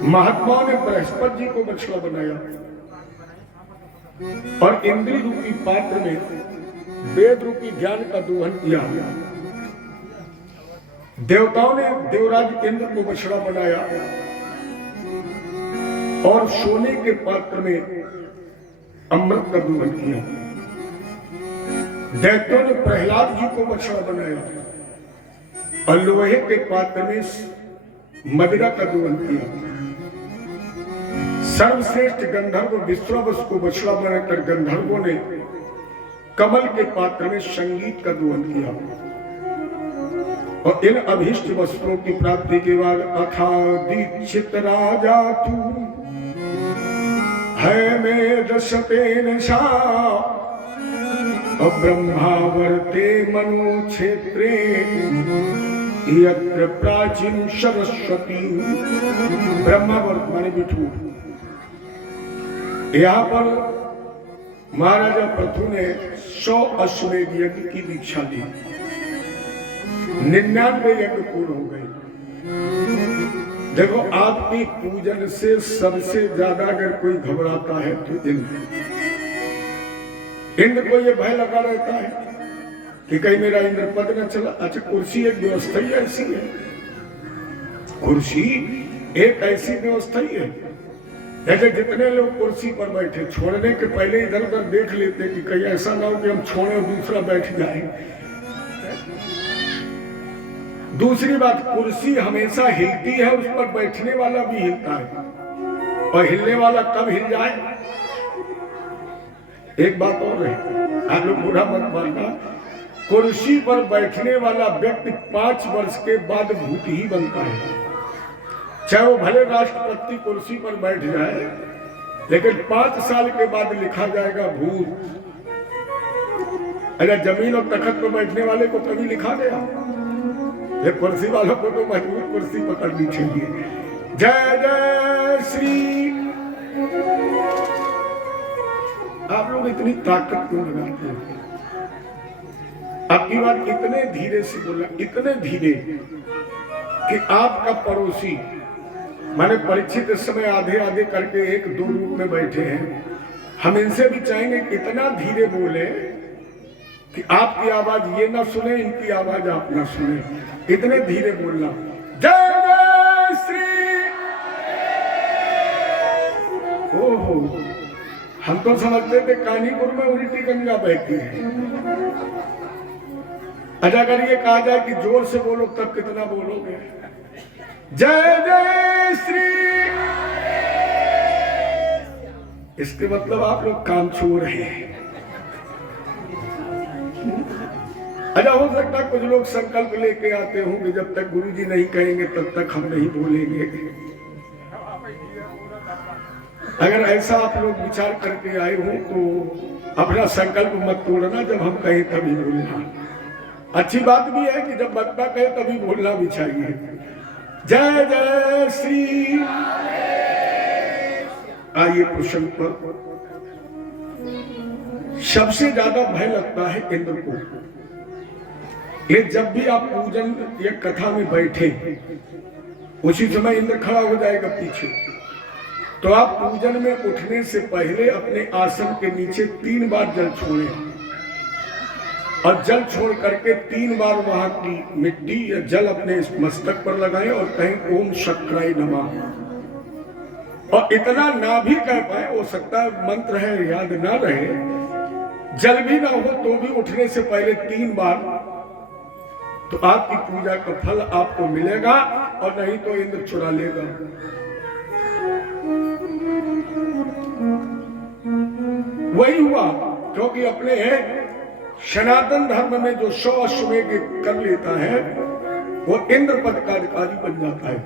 महात्मा ने बृहस्पति जी को बछड़ा बनाया और इंद्री रूपी पात्र में वेद रूपी ज्ञान का दोहन किया। देवताओं ने देवराज इंद्र को बछड़ा बनाया और सोने के पात्र में अमृत का दोहन किया। दैत्यों ने प्रहलाद जी को बछड़ा बनाया और लोहे के पात्र में मदिरा का दोहन किया। सर्वश्रेष्ठ गंधर्व विश्वावसु को बछड़ा बनाकर गंधर्वों ने कमल के पात्र में संगीत का दोहन किया। और इन अभीष्ट वस्त्रों की प्राप्ति के बाद अथा दीक्षित राजा तू है में दशतेन शा और ब्रह्मावर्ते मनो क्षेत्रे यत्र प्राचीन सरस्वती। ब्रह्मावर्त माने बिठू। यहाँ पर महाराजा पृथु ने 100 अश्वमेध यज्ञ की दीक्षा ली। 99 यज्ञ पूर्ण हो गए। देखो, आपकी पूजन से सबसे ज्यादा अगर कोई घबराता है तो इंद्र को ये भय लगा रहता है कि कहीं मेरा इंद्र पद न चला। अच्छा, कुर्सी एक व्यवस्था ही ऐसी है। कुर्सी एक ऐसी व्यवस्था ही है जैसे जितने लोग कुर्सी पर बैठे छोड़ने के पहले इधर उधर देख लेते कि कहीं ऐसा ना हो कि हम छोड़े और दूसरा बैठ जाए। दूसरी बात, कुर्सी हमेशा हिलती है, उस पर बैठने वाला भी हिलता है। और हिलने वाला कब हिल जाए? एक बात और है, आप लोग बुरा मत मानना, कुर्सी पर बैठने वाला व्यक्ति 5 वर्ष के बाद भूत ही बनता है। चाहे वो भले राष्ट्रपति कुर्सी पर बैठ जाए, लेकिन 5 साल के बाद लिखा जाएगा भूत। अगर जमीन और तखत पर बैठने वाले को कभी लिखा गया? ये कुर्सी वालों को तो मजबूर कुर्सी पकड़नी चाहिए। जय जय श्री। आप लोग इतनी ताकत क्यों लगाते हैं? आपकी बात इतने धीरे से बोला, इतने धीरे कि आपका पड़ोसी माने परीक्षित इस समय आधे आधे करके 1-2 रूप में बैठे हैं। हम इनसे भी चाहेंगे कितना धीरे बोले कि आपकी आवाज ये ना सुने, इनकी आवाज आप ना सुने। इतने धीरे बोलना। जय जय श्री। ओहो, हम तो समझते थे कानीपुर में उल्टी गंगा बहती है। अच्छा, अगर ये कहा जाए कि जोर से बोलो तब कितना बोलोगे? जय जय श्री। इसके मतलब आप लोग काम छू रहे हैं। अच्छा, हो सकता है कुछ लोग संकल्प लेके आते होंगे जब तक गुरुजी नहीं कहेंगे तब तक हम नहीं बोलेंगे। अगर ऐसा आप लोग विचार करके आए हो तो अपना संकल्प मत तोड़ना, जब हम कहें तभी बोलना। अच्छी बात भी है कि जब वक्ता कहे तभी बोलना भी चाहिए। जय जय श्री। आइए प्रसंग पर। सबसे ज्यादा भय लगता है इंद्र को। ये जब भी आप पूजन या कथा में बैठे, उसी समय इंद्र खड़ा हो जाएगा पीछे। तो आप पूजन में उठने से पहले अपने आसन के नीचे 3 बार जल छोड़ें और जल छोड़ करके 3 बार वहां की मिट्टी या जल अपने मस्तक पर लगाएं और कहें ओम शक्राय नमः। और इतना ना भी कह पाए, हो सकता है मंत्र है याद ना रहे, जल भी ना हो तो भी उठने से पहले 3 बार, तो आपकी पूजा का फल आपको मिलेगा और नहीं तो इंद्र चुरा लेगा। वही हुआ, क्योंकि अपने सनातन धर्म में जो 100 अश्वमेध कर लेता है वो इंद्र पद का अधिकारी बन जाता है।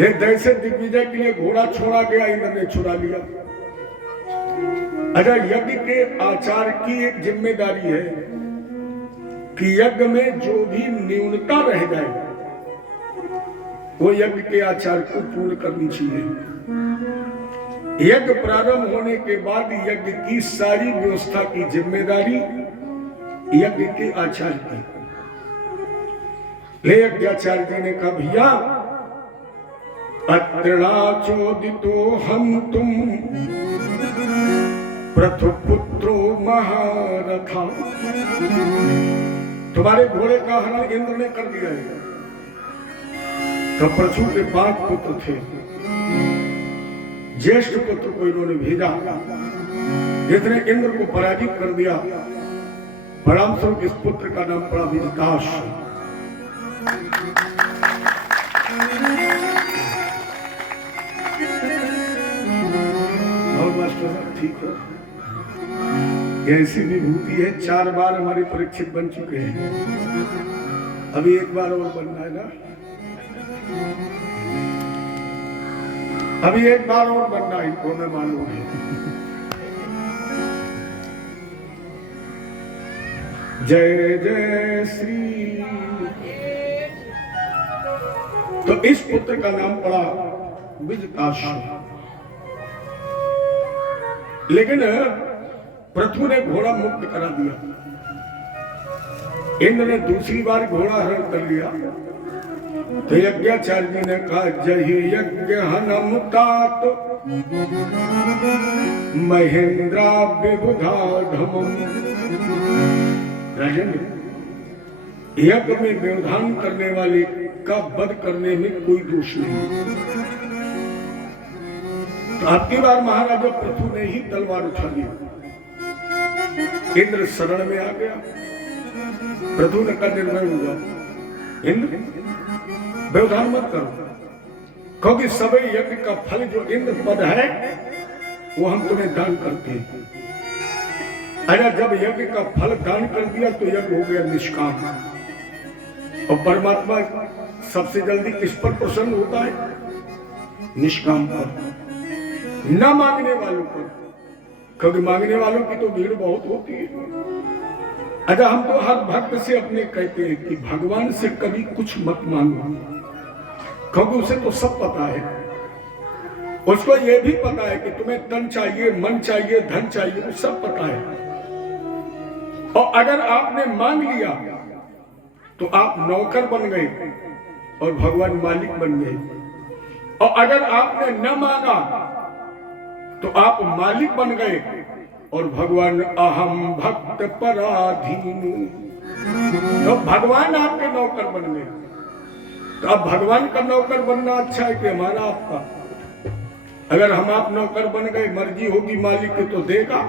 एक दैसे दिग्विजय के लिए घोड़ा छोड़ा गया, इंद्र ने चुरा लिया। अच्छा, यज्ञ के आचार की एक जिम्मेदारी है कि यज्ञ में जो भी न्यूनता रह जाए वो यज्ञ के आचार को पूर्ण करनी चाहिए। यज्ञ प्रारंभ होने के बाद यज्ञ की सारी व्यवस्था की जिम्मेदारी यज्ञ के आचार्य की। ले यज्ञाचार्य जी ने कहा, भैया अत्रिणाचोदितो हन्तुम पृथुपुत्रो महारथा। तुम्हारे घोड़े का हरण इंद्र ने कर दिया है। तो पृथु के 5 पुत्र थे, ज्येष्ठ पुत्र को इन्होंने भेजा, जिसने इंद्र को पराजित कर दिया। परिणाम स्वरूप इस पुत्र का नाम पड़ा विजताश। ठीक हो, ऐसी विभूति है, 4 बार हमारे परीक्षित बन चुके हैं, अभी 1 बार और बनना है ना, अभी 1 बार और बनना है, इनको मैं मालूम है। जय जय श्री। तो इस पुत्र का नाम पड़ा विजताश। लेकिन पृथु ने घोड़ा मुक्त करा दिया। इंद्र ने दूसरी बार घोड़ा हरण कर लिया। तो यज्ञाचार्य जी ने कहा, जहि यज्ञ हनम तात महेंद्रा विबुधा धमम। राजेंद्र, यज्ञ में व्यवधान करने वाले का वध करने में कोई दोष नहीं। तो आपकी बार महाराजा पृथु ने ही तलवार उठा ली। इंद्र शरण में आ गया। पृथु ने का निर्णय हुआ, इंद्र व्यवधान मत करो, क्योंकि सभी यज्ञ का फल जो इंद्र पद है वो हम तुम्हें दान करते हैं। अरे जब यज्ञ का फल दान कर दिया तो यज्ञ हो गया निष्काम। और परमात्मा सबसे जल्दी किस पर प्रसन्न होता है? निष्काम पर, न मांगने वालों पर, क्योंकि मांगने वालों की तो भीड़ बहुत होती है। अच्छा, हम तो हर भक्त से अपने कहते हैं कि भगवान से कभी कुछ मत मांगो, क्योंकि उसे तो सब पता है। उसको यह भी पता है कि तुम्हें तन चाहिए, मन चाहिए, धन चाहिए, वो सब पता है। और अगर आपने मांग लिया तो आप नौकर बन गए और भगवान मालिक बन गए। और अगर आपने न मांगा तो आप मालिक बन गए और भगवान अहम भक्त पराधीन, तो भगवान आपके नौकर बन गए। तो अब भगवान का नौकर बनना अच्छा है कि हमारा आपका? अगर हम आप नौकर बन गए, मर्जी होगी मालिक की तो देगा,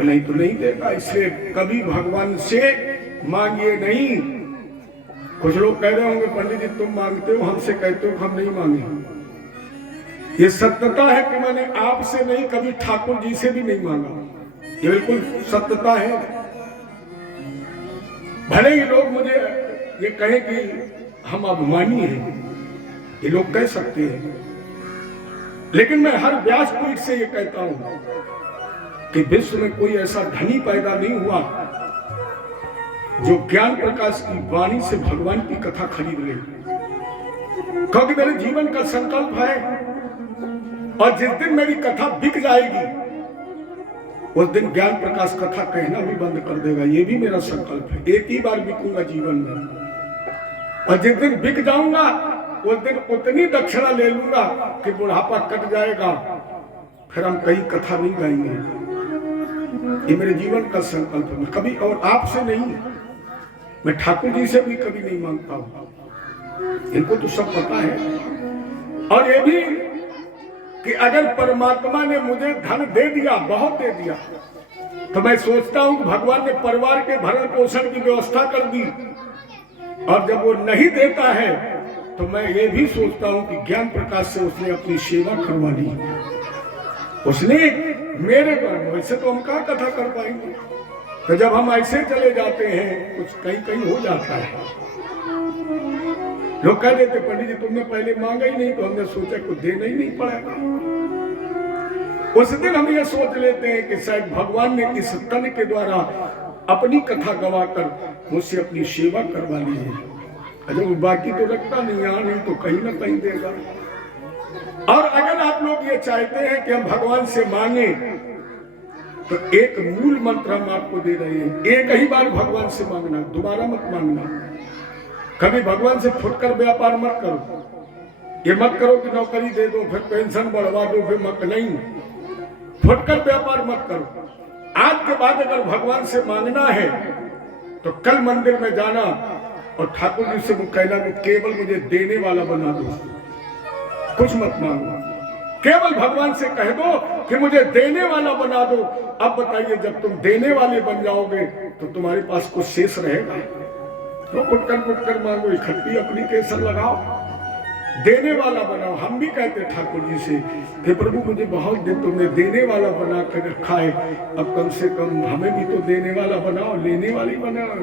नहीं तो नहीं देगा। इसलिए कभी भगवान से मांगिए नहीं। कुछ लोग कह रहे होंगे, पंडित जी तुम मांगते हो, हमसे कहते हो, हम नहीं मांगे। ये सत्यता है कि मैंने आपसे नहीं, कभी ठाकुर जी से भी नहीं मांगा। ये बिल्कुल सत्यता है। भले ही लोग मुझे ये कहें कि हम अभिमानी हैं, ये लोग कह सकते हैं, लेकिन मैं हर व्यासपीठ से ये कहता हूं कि विश्व में कोई ऐसा धनी पैदा नहीं हुआ जो ज्ञान प्रकाश की वाणी से भगवान की कथा खरीद ले। क्योंकि मेरे जीवन का संकल्प है, और जिस दिन मेरी कथा बिक जाएगी उस दिन ज्ञान प्रकाश कथा कहना भी बंद कर देगा। ये भी मेरा संकल्प है। एक ही बार बिकूंगा जीवन में, और जिस दिन बिक जाऊंगा उस दिन उतनी दक्षिणा ले लूंगा कि बुढ़ापा कट जाएगा, फिर हम कहीं कथा नहीं गाएंगे। ये मेरे जीवन का संकल्प है। कभी और आपसे नहीं, मैं ठाकुर जी से भी कभी नहीं मांगता हूं। इनको तो सब पता है। और ये भी कि अगर परमात्मा ने मुझे धन दे दिया, बहुत दे दिया, तो मैं सोचता हूं कि भगवान ने परिवार के भरण पोषण की व्यवस्था कर दी। और जब वो नहीं देता है तो मैं ये भी सोचता हूं कि ज्ञान प्रकाश से उसने अपनी सेवा करवा ली, उसने मेरे पर। वैसे तो हम क्या कथा कर पाएंगे। तो जब हम ऐसे चले जाते हैं, कुछ कहीं कहीं हो जाता है। लोग कह देते, पंडित जी तुमने पहले मांगा ही नहीं, तो हमने सोचा कुछ देना ही नहीं पड़ेगा। उस दिन हम ये सोच लेते हैं कि शायद भगवान ने इस तन के द्वारा अपनी कथा गवाकर मुझसे अपनी सेवा करवा ली है। अगर वो बाकी तो रखता नहीं, यहाँ नहीं तो कहीं ना कहीं देगा। और अगर आप आप लोग ये चाहते हैं कि हम भगवान से मांगे, तो एक मूल मंत्र हम आपको दे रहे हैं, एक ही बार भगवान से मांगना, दोबारा मत मांगना। कभी भगवान से फुटकर व्यापार मत करो, ये मत करो कि नौकरी दे दो फिर पेंशन बढ़वा दो फिर मत, नहीं, फुटकर व्यापार मत करो। आज के बाद अगर भगवान से मांगना है तो कल मंदिर में जाना और ठाकुर जी से कहना कि केवल मुझे देने वाला बना दो, कुछ मत मांगो, केवल भगवान से कह दो कि मुझे देने वाला बना दो। अब बताइए, जब तुम देने वाले बन जाओगे तो तुम्हारे पास कुछ शेष रहेगा? तो कुटकर मांगो, इकट्ठी अपनी केसर लगाओ, देने वाला बनाओ। हम भी कहते ठाकुर जी से कि प्रभु मुझे बहुत दिन तुमने देने वाला बना कर रखा है, अब कम से कम हमें भी तो देने वाला बनाओ, लेने वाली बनाओ।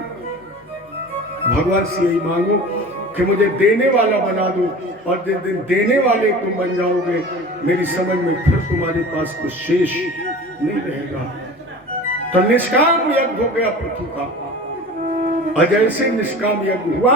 भगवान से यही मांगो कि मुझे देने वाला बना दो, और जिस दिन देने वाले तुम बन जाओगे, मेरी समझ में फिर तुम्हारे पास कुछ शेष नहीं रहेगा। तो निष्काम यज्ञ हो गया पृथ्वी का, और जैसे निष्काम यज्ञ हुआ